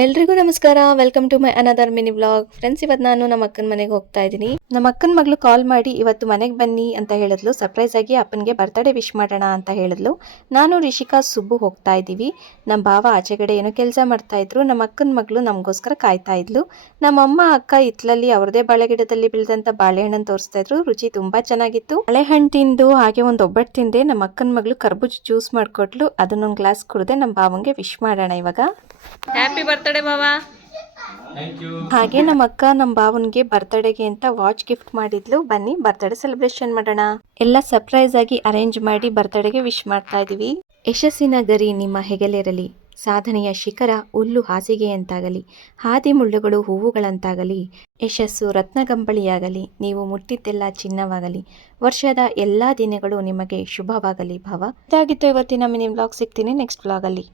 ಎಲ್ರಿಗೂ ನಮಸ್ಕಾರ. Welcome to my another mini vlog. Friends, ಇವತ್ತು ನಾನು ನಮ್ಮ ಅಕ್ಕನ ಮನೆಗೆ ಹೋಗ್ತಾ ಇದ್ದೀನಿ. ನಮ್ಮ ಅಕ್ಕನ ಮಗಳು ಕಾಲ್ ಮಾಡಿ ಇವತ್ತು ಮನೆಗೆ ಬನ್ನಿ ಅಂತ ಹೇಳಿದ್ಲು. ಸರ್ಪ್ರೈಸ್ ಆಗಿ ಅಪ್ಪನಿಗೆ ಬರ್ತ್ಡೇ ವಿಶ್ ಮಾಡೋಣ ಅಂತ ಹೇಳಿದ್ಲು. ನಾನು ರಿಷಿಕಾ ಸುಬ್ಬು ಹೋಗ್ತಾ ಇದ್ದೀವಿ. ನಮ್ಮ ಭಾವ ಆಚೆಗಡೆ ಏನೋ ಕೆಲಸ ಮಾಡ್ತಾ ಇದ್ರು. ನಮ್ಮ ಅಕ್ಕನ ಮಗಳು ನಮಗೋಸ್ಕರ ಕಾಯ್ತಾ ಇದ್ಲು. ನಮ್ಮ ಅಮ್ಮ ಅಕ್ಕ ಇತ್ಲಲ್ಲಿ ಅವ್ರದೇ ಬಾಳೆಗಿಡದಲ್ಲಿ ಬೆಳೆದಂತ ಬಾಳೆಹಣ್ಣನ್ನು ತೋರಿಸ್ತಾ ಇದ್ರು. ರುಚಿ ತುಂಬಾ ಚೆನ್ನಾಗಿತ್ತು. ಬಾಳೆಹಣ್ಣು ತಿಂದು ಹಾಗೆ ಒಂದು ಒಬ್ಬಟ್ಟು ತಿಂದೆ. ನಮ್ಮ ಅಕ್ಕನ ಮಗಳು ಕರ್ಬೂಜ ಜ್ಯೂಸ್ ಮಾಡ್ಕೊಟ್ಲು. ಅದನ್ನೊಂದು ಗ್ಲಾಸ್ ಕುಡಿದೆ. ನಮ್ಮ ಭಾವಂಗೆ ವಿಶ್ ಮಾಡೋಣ ಇವಾಗ. ಹ್ಯಾಪಿ ಬರ್ತ್ಡೇ ಬಾವಾ. ಹಾಗೆ ನಮ್ಮ ಅಕ್ಕ ನಮ್ಮ ಭಾವನ್ಗೆ ಬರ್ತ್ಡೇಗೆ ಅಂತ ವಾಚ್ ಗಿಫ್ಟ್ ಮಾಡಿದ್ಲು. ಬನ್ನಿ ಬರ್ತ್ಡೇ ಸೆಲೆಬ್ರೇಷನ್ ಮಾಡೋಣ. ಎಲ್ಲ ಸರ್ಪ್ರೈಸ್ ಆಗಿ ಅರೇಂಜ್ ಮಾಡಿ ಬರ್ತ್ಡೇಗೆ ವಿಶ್ ಮಾಡ್ತಾ ಇದೀವಿ. ಯಶಸ್ಸಿನ ಗರಿ ನಿಮ್ಮ ಹೆಗಲಿರಲಿ, ಸಾಧನೆಯ ಶಿಖರ ಹುಲ್ಲು ಹಾಸಿಗೆಯಂತಾಗಲಿ, ಹಾದಿ ಮುಳ್ಳುಗಳು ಹೂವುಗಳಂತಾಗಲಿ, ಯಶಸ್ಸು ರತ್ನಗಂಬಳಿಯಾಗಲಿ, ನೀವು ಮುಟ್ಟಿದ್ದೆಲ್ಲ ಚಿನ್ನವಾಗಲಿ, ವರ್ಷದ ಎಲ್ಲಾ ದಿನಗಳು ನಿಮಗೆ ಶುಭವಾಗಲಿ ಭಾವ. ಇದಾಗಿತ್ತು ಇವತ್ತಿನ ಮಿನಿ ವ್ಲಾಗ್. ಸಿಗ್ತೀನಿ ನೆಕ್ಸ್ಟ್ ವ್ಲಾಗ್ ಅಲ್ಲಿ.